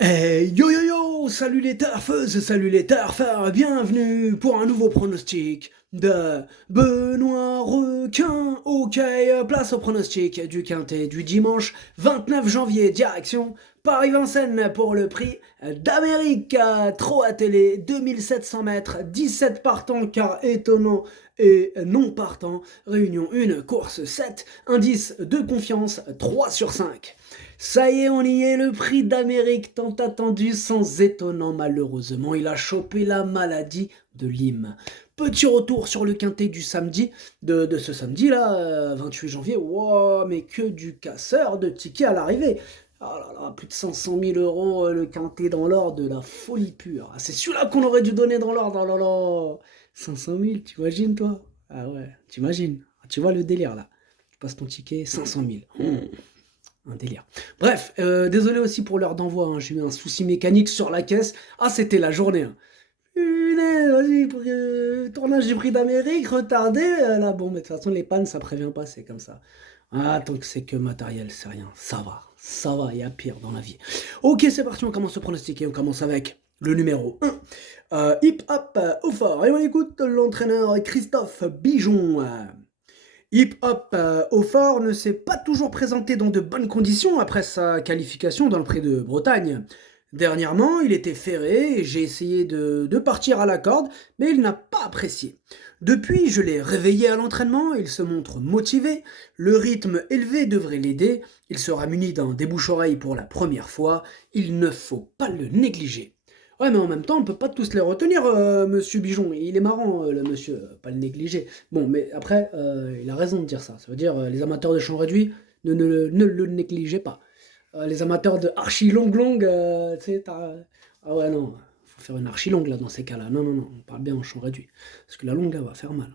Yo yo yo, salut les turfeuses, salut les turfeurs, bienvenue pour un nouveau pronostic de Benoît Requin. Ok, place au pronostic du quintet du dimanche 29 janvier, direction Paris-Vincennes pour le prix d'Amérique. Trop à télé, 2700 mètres, 17 partants car étonnant et non partant. Réunion 1, course 7, indice de confiance 3 sur 5. Ça y est, on y est, le prix d'Amérique tant attendu, sans étonnant malheureusement, il a chopé la maladie de Lyme. Petit retour sur le quintet du samedi, de ce samedi là, 28 janvier, wow, mais que du casseur de tickets à l'arrivée. Oh là là, plus de 500 000 euros le quintet dans l'ordre, de la folie pure. Ah, c'est celui-là qu'on aurait dû donner dans l'ordre, oh là là. 500 000, t'imagines toi? Ah ouais, t'imagines. Ah, tu vois le délire là. Tu passes ton ticket, 500 000. Un délire. Bref, désolé aussi pour l'heure d'envoi, hein, j'ai eu un souci mécanique sur la caisse. Ah, c'était la journée. Hein. Punaise, vas-y, tournage du prix d'Amérique, retardé. Là, bon, mais de toute façon, les pannes, ça prévient pas, c'est comme ça. Ah, tant que c'est que matériel, c'est rien. Ça va, il y a pire dans la vie. Ok, c'est parti, on commence à pronostiquer. On commence avec le numéro 1. Hip Hop au fort. Et on écoute l'entraîneur Christophe Bijon. Hip Hop au fort ne s'est pas toujours présenté dans de bonnes conditions après sa qualification dans le Prix de Bretagne. Dernièrement, il était ferré et j'ai essayé de partir à la corde, mais il n'a pas apprécié. Depuis, je l'ai réveillé à l'entraînement, il se montre motivé, le rythme élevé devrait l'aider, il sera muni d'un débouche-oreille pour la première fois, il ne faut pas le négliger. Ouais, mais en même temps, on peut pas tous les retenir, monsieur Bijon. Il est marrant, le monsieur, pas le négliger. Bon, mais après, il a raison de dire ça. Ça veut dire, les amateurs de chant réduit, ne le négligez pas. Les amateurs de archi longue, tu sais, ah ouais, non, faut faire une archi longue, là, dans ces cas-là. Non, non, non, on parle bien en chant réduit. Parce que la longue, là, va faire mal.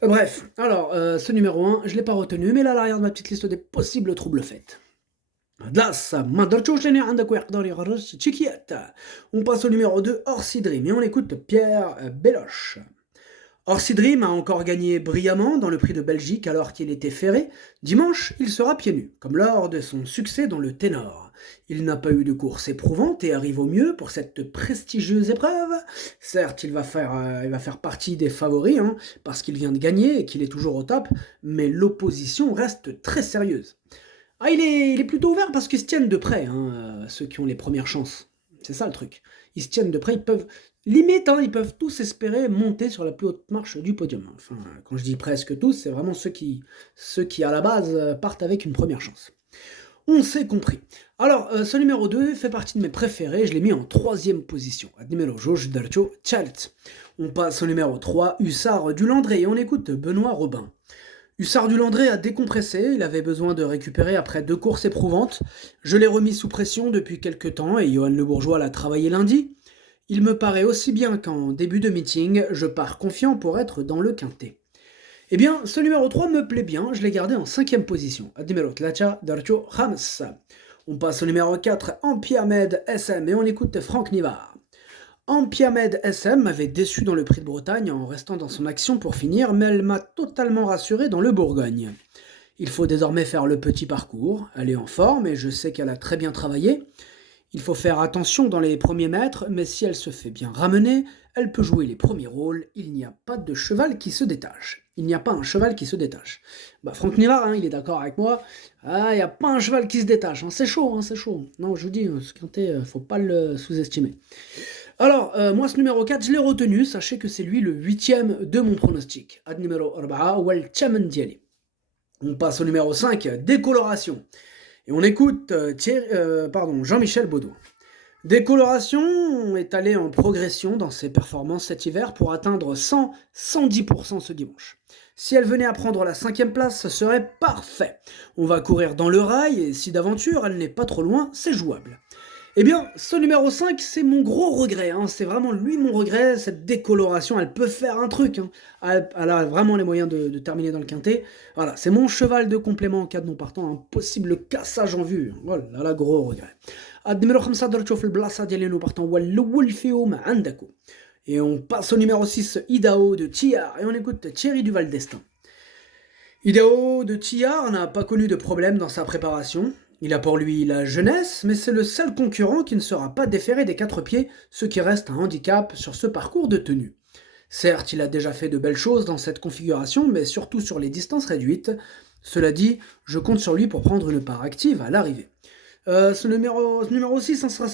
Bref, alors, ce numéro 1, je l'ai pas retenu, mais là, à l'arrière de ma petite liste des possibles troubles faits. Glace, ما درتوش لاني عندك ويقدر يغرس تشيكيات. On passe au numéro 2, Orsi Dream, et on écoute Pierre Beloche. Orsi Dream a encore gagné brillamment dans le prix de Belgique alors qu'il était ferré. Dimanche, il sera pieds nus, comme lors de son succès dans le ténor. Il n'a pas eu de course éprouvante et arrive au mieux pour cette prestigieuse épreuve. Certes, il va faire partie des favoris, hein, parce qu'il vient de gagner et qu'il est toujours au top, mais l'opposition reste très sérieuse. Ah, il est plutôt ouvert parce qu'ils se tiennent de près, hein, ceux qui ont les premières chances. C'est ça le truc. Ils se tiennent de près, ils peuvent, limite, hein, ils peuvent tous espérer monter sur la plus haute marche du podium. Enfin, quand je dis presque tous, c'est vraiment ceux qui à la base partent avec une première chance. On s'est compris. Alors, ce numéro 2 fait partie de mes préférés, je l'ai mis en troisième position. Numéro Georges Darcho Chalt. On passe au numéro 3, Hussard du Landré, et on écoute Benoît Robin. Hussard du Landré a décompressé, il avait besoin de récupérer après 2 courses éprouvantes. Je l'ai remis sous pression depuis quelques temps et Johan Le Bourgeois l'a travaillé lundi. Il me paraît aussi bien qu'en début de meeting, je pars confiant pour être dans le quintet. Eh bien, ce numéro 3 me plaît bien, je l'ai gardé en cinquième position. Numéro Tlacha Darcho Hams. On passe au numéro 4, Ampiamed SM, et on écoute Franck Nivard. Ampiamed SM m'avait déçu dans le Prix de Bretagne en restant dans son action pour finir, mais elle m'a totalement rassuré dans le Bourgogne. Il faut désormais faire le petit parcours, elle est en forme et je sais qu'elle a très bien travaillé. Il faut faire attention dans les premiers mètres, mais si elle se fait bien ramener, elle peut jouer les premiers rôles, il n'y a pas de cheval qui se détache. Il n'y a pas un cheval qui se détache. Franck Nivard, hein, il est d'accord avec moi. Ah, il n'y a pas un cheval qui se détache. Hein, c'est chaud, hein, c'est chaud. Non, je vous dis, ce quintet, faut pas le sous-estimer. Alors, moi, ce numéro 4, je l'ai retenu. Sachez que c'est lui le 8e de mon pronostic. Ad numéro 4, Wal Diali. On passe au numéro 5, décoloration. Et on écoute Jean-Michel Baudouin. Décoloration est allé en progression dans ses performances cet hiver pour atteindre 100-110% ce dimanche. Si elle venait à prendre la 5e place, ce serait parfait. On va courir dans le rail et si d'aventure elle n'est pas trop loin, c'est jouable. Eh bien, ce numéro 5, c'est mon gros regret, hein. C'est vraiment lui mon regret, cette décoloration, elle peut faire un truc, hein. Elle a vraiment les moyens de terminer dans le quintet. Voilà, c'est mon cheval de complément en cas de non partant, un possible cassage en vue. Oh là là, gros regret. Numéro 5 درتو في البلاصة ديالي nous partons والأول فيهم عندكم. Et on passe au numéro 6, Idao de Tillard, et on écoute Thierry Duval d'Estaing. Idao de Tillard n'a pas connu de problème dans sa préparation. Il a pour lui la jeunesse, mais c'est le seul concurrent qui ne sera pas déféré des 4 pieds, ce qui reste un handicap sur ce parcours de tenue. Certes, il a déjà fait de belles choses dans cette configuration, mais surtout sur les distances réduites. Cela dit, je compte sur lui pour prendre une part active à l'arrivée. Ce numéro 6, ça sera,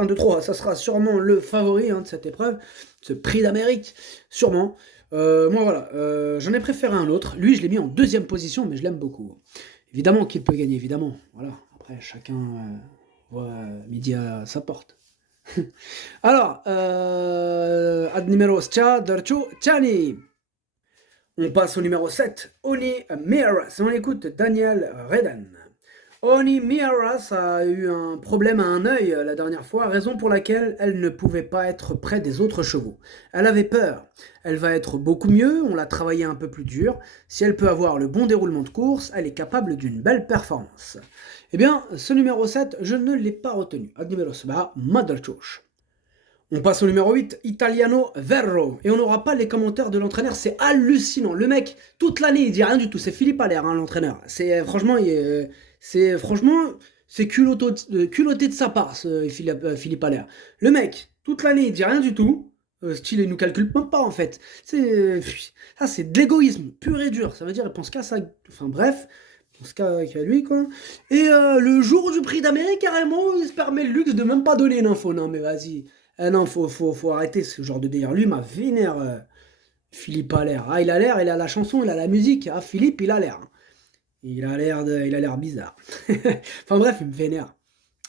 1, 2, 3, ça sera sûrement le favori de cette épreuve, ce prix d'Amérique, sûrement. Moi voilà, j'en ai préféré un autre. Lui, je l'ai mis en deuxième position, mais je l'aime beaucoup. Évidemment qu'il peut gagner, évidemment. Voilà, après, chacun voit midi à sa porte. Alors, ad numéro 4, Chani. On passe au numéro 7, Oni Miras. On écoute Daniel Reden. Oni Miras a eu un problème à un œil la dernière fois, raison pour laquelle elle ne pouvait pas être près des autres chevaux. Elle avait peur. Elle va être beaucoup mieux, on l'a travaillé un peu plus dur. Si elle peut avoir le bon déroulement de course, elle est capable d'une belle performance. Eh bien, ce numéro 7, je ne l'ai pas retenu. Ad numéro 7, Madalchouch. On passe au numéro 8, Italiano Verro. Et on n'aura pas les commentaires de l'entraîneur, c'est hallucinant. Le mec, toute l'année, il dit rien du tout. C'est Philippe Allaire, l'entraîneur. C'est culotté de sa part, Philippe Allaire. Le mec, toute l'année, il dit rien du tout. Style, il nous calcule même pas, en fait. Ça, c'est de l'égoïsme, pur et dur. Ça veut dire, il pense qu'à ça. Enfin, bref. Il pense qu'à lui, quoi. Et le jour du prix d'Amérique, carrément, il se permet le luxe de même pas donner une info. Non, mais vas-y. Ah non, faut arrêter ce genre de délire. Lui m'a vénère, Philippe a l'air. Ah, il a l'air, il a la chanson, il a la musique. Ah, Philippe, il a l'air. Il a l'air bizarre. Enfin bref, il me vénère.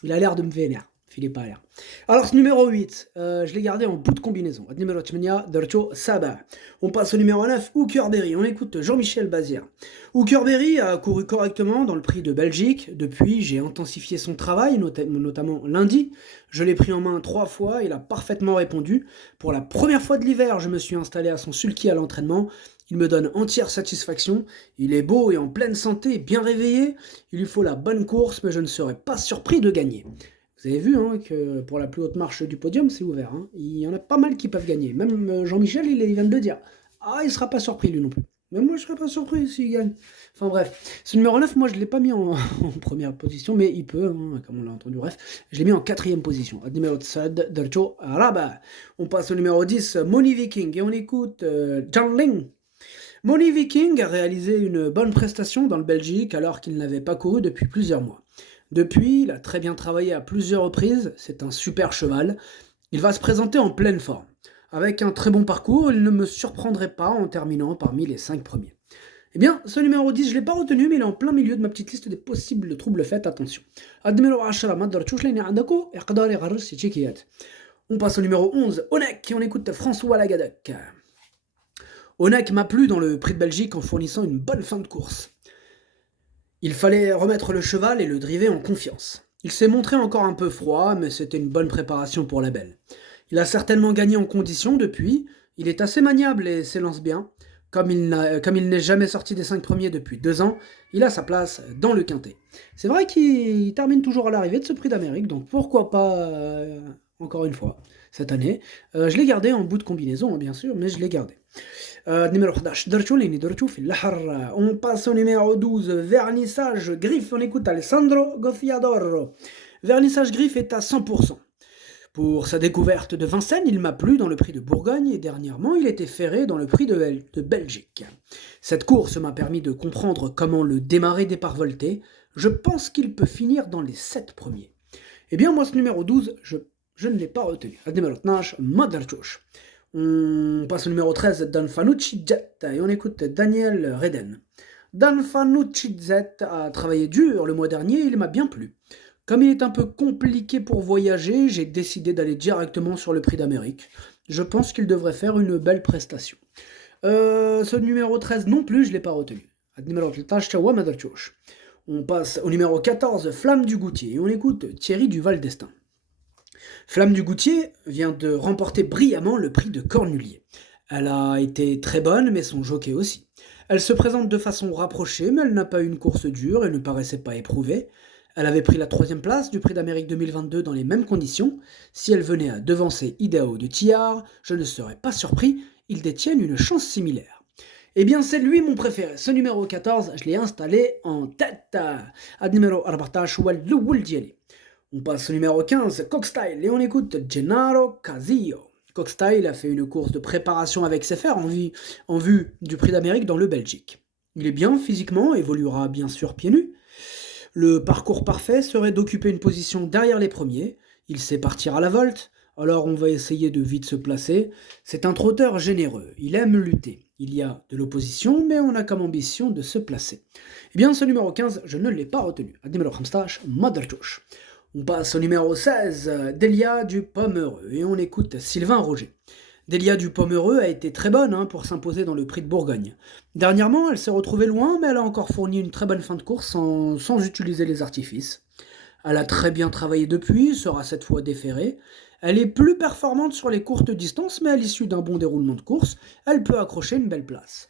Il a l'air de me vénère. Philippe a l'air. Alors, ce numéro 8, je l'ai gardé en bout de combinaison. Numéro 8, Dercho Saba. On passe au numéro 9, Hookerberry. On écoute Jean-Michel Bazir. Hookerberry a couru correctement dans le prix de Belgique. Depuis, j'ai intensifié son travail, notamment lundi. Je l'ai pris en main 3 fois, il a parfaitement répondu. Pour la première fois de l'hiver, je me suis installé à son sulky à l'entraînement. Il me donne entière satisfaction. Il est beau et en pleine santé, bien réveillé. Il lui faut la bonne course, mais je ne serais pas surpris de gagner. Vous avez vu que pour la plus haute marche du podium, c'est ouvert. Il y en a pas mal qui peuvent gagner. Même Jean-Michel, il vient de le dire. Ah, il sera pas surpris lui non plus. Même moi, je serais pas surpris s'il gagne. Enfin bref. Ce numéro 9, moi, je ne l'ai pas mis en première position, mais il peut, comme on l'a entendu. Bref, je l'ai mis en 4e position. Numéro 7, Dercho Araba. On passe au numéro 10, Money Viking. Et on écoute John Ling. Money Viking a réalisé une bonne prestation dans le Belgique alors qu'il n'avait pas couru depuis plusieurs mois. Depuis, il a très bien travaillé à plusieurs reprises, c'est un super cheval. Il va se présenter en pleine forme. Avec un très bon parcours, il ne me surprendrait pas en terminant parmi les 5 premiers. Eh bien, ce numéro 10, je ne l'ai pas retenu, mais il est en plein milieu de ma petite liste des possibles troubles faits, attention. On passe au numéro 11, Onek, et on écoute François Lagadec. Onek m'a plu dans le prix de Belgique en fournissant une bonne fin de course. Il fallait remettre le cheval et le driver en confiance. Il s'est montré encore un peu froid, mais c'était une bonne préparation pour la belle. Il a certainement gagné en condition depuis, il est assez maniable et s'élance bien. Comme il n'est jamais sorti des 5 premiers depuis 2 ans, il a sa place dans le quintet. C'est vrai qu'il termine toujours à l'arrivée de ce prix d'Amérique, donc pourquoi pas encore une fois cette année. Je l'ai gardé en bout de combinaison, bien sûr, mais je l'ai gardé. Numéro 11, on passe au numéro 12, Vernissage Griffe, on écoute Alessandro Goffiadoro. Vernissage Griffe est à 100%. Pour sa découverte de Vincennes, il m'a plu dans le prix de Bourgogne et dernièrement, il était ferré dans le prix de Belgique. Cette course m'a permis de comprendre comment le démarrer départ volté. Je pense qu'il peut finir dans les 7 premiers. Eh bien, moi, ce numéro 12, je ne l'ai pas retenu. Numéro 12, Madalchouch. On passe au numéro 13, Dan Fanucci Jet, et on écoute Daniel Reden. Dan Fanucci Jet a travaillé dur le mois dernier, il m'a bien plu. Comme il est un peu compliqué pour voyager, j'ai décidé d'aller directement sur le prix d'Amérique. Je pense qu'il devrait faire une belle prestation. Ce numéro 13 non plus, je ne l'ai pas retenu. On passe au numéro 14, Flamme du Goutier, et on écoute Thierry Duval d'Estaing. Flamme du Goutier vient de remporter brillamment le prix de Cornulier. Elle a été très bonne, mais son jockey aussi. Elle se présente de façon rapprochée, mais elle n'a pas eu une course dure et ne paraissait pas éprouvée. Elle avait pris la 3e place du prix d'Amérique 2022 dans les mêmes conditions. Si elle venait à devancer Idaho de Tillard, je ne serais pas surpris, ils détiennent une chance similaire. Eh bien, c'est lui mon préféré. Ce numéro 14, je l'ai installé en tête. Ad numéro 14 هو الأول ديالي. On passe au numéro 15, Cockstyle, et on écoute Gennaro Casillo. Cockstyle a fait une course de préparation avec ses fers en vue du Prix d'Amérique dans le Belgique. Il est bien physiquement, évoluera bien sûr pieds nus. Le parcours parfait serait d'occuper une position derrière les premiers. Il sait partir à la volte, alors on va essayer de vite se placer. C'est un trotteur généreux, il aime lutter. Il y a de l'opposition, mais on a comme ambition de se placer. Eh bien, ce numéro 15, je ne l'ai pas retenu. Numéro 15, Mother Touche. On passe au numéro 16, Delia du Pomereux, et on écoute Sylvain Roger. Delia du Pomereux a été très bonne pour s'imposer dans le Prix de Bourgogne. Dernièrement, elle s'est retrouvée loin, mais elle a encore fourni une très bonne fin de course sans utiliser les artifices. Elle a très bien travaillé depuis, sera cette fois déférée. Elle est plus performante sur les courtes distances, mais à l'issue d'un bon déroulement de course, elle peut accrocher une belle place.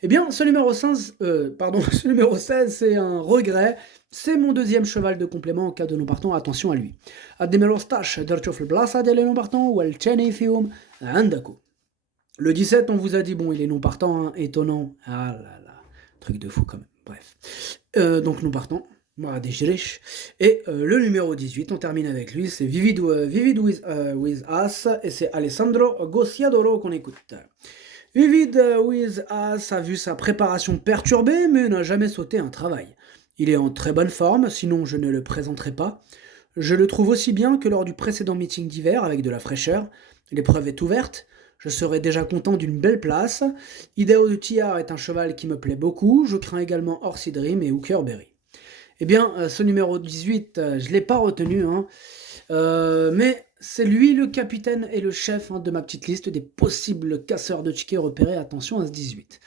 Eh bien, ce numéro 16, ce numéro 16, c'est un regret. C'est mon deuxième cheval de complément en cas de non partant, attention à lui. Ademelo stash, dertjof le blasa des non partant, ou el chene fium, andako. Le 17, on vous a dit, bon, il est non partant, étonnant. Ah là là, truc de fou quand même. Bref. Donc non partant. Et le numéro 18, on termine avec lui, c'est Vivid with Us, et c'est Alessandro Gociadoro qu'on écoute. Vivid with Us a vu sa préparation perturbée, mais n'a jamais sauté un travail. Il est en très bonne forme, sinon je ne le présenterai pas. Je le trouve aussi bien que lors du précédent meeting d'hiver, avec de la fraîcheur. L'épreuve est ouverte, je serai déjà content d'une belle place. Ideo de Tiar est un cheval qui me plaît beaucoup, je crains également Horsey Dream et Hooker Berry. Eh bien, ce numéro 18, je ne l'ai pas retenu, mais c'est lui le capitaine et le chef de ma petite liste des possibles casseurs de tickets repérés. Attention à ce 18.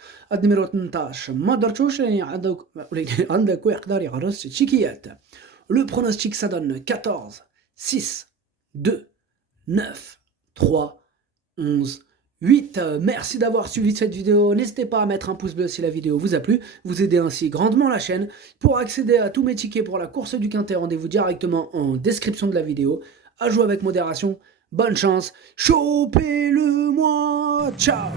Le pronostic, ça donne 14, 6, 2, 9, 3, 11, 8. Merci d'avoir suivi cette vidéo. N'hésitez pas à mettre un pouce bleu si la vidéo vous a plu. Vous aidez ainsi grandement la chaîne. Pour accéder à tous mes tickets pour la course du Quintet, rendez-vous directement en description de la vidéo. À jouer avec modération. Bonne chance. Chopez-le-moi. Ciao.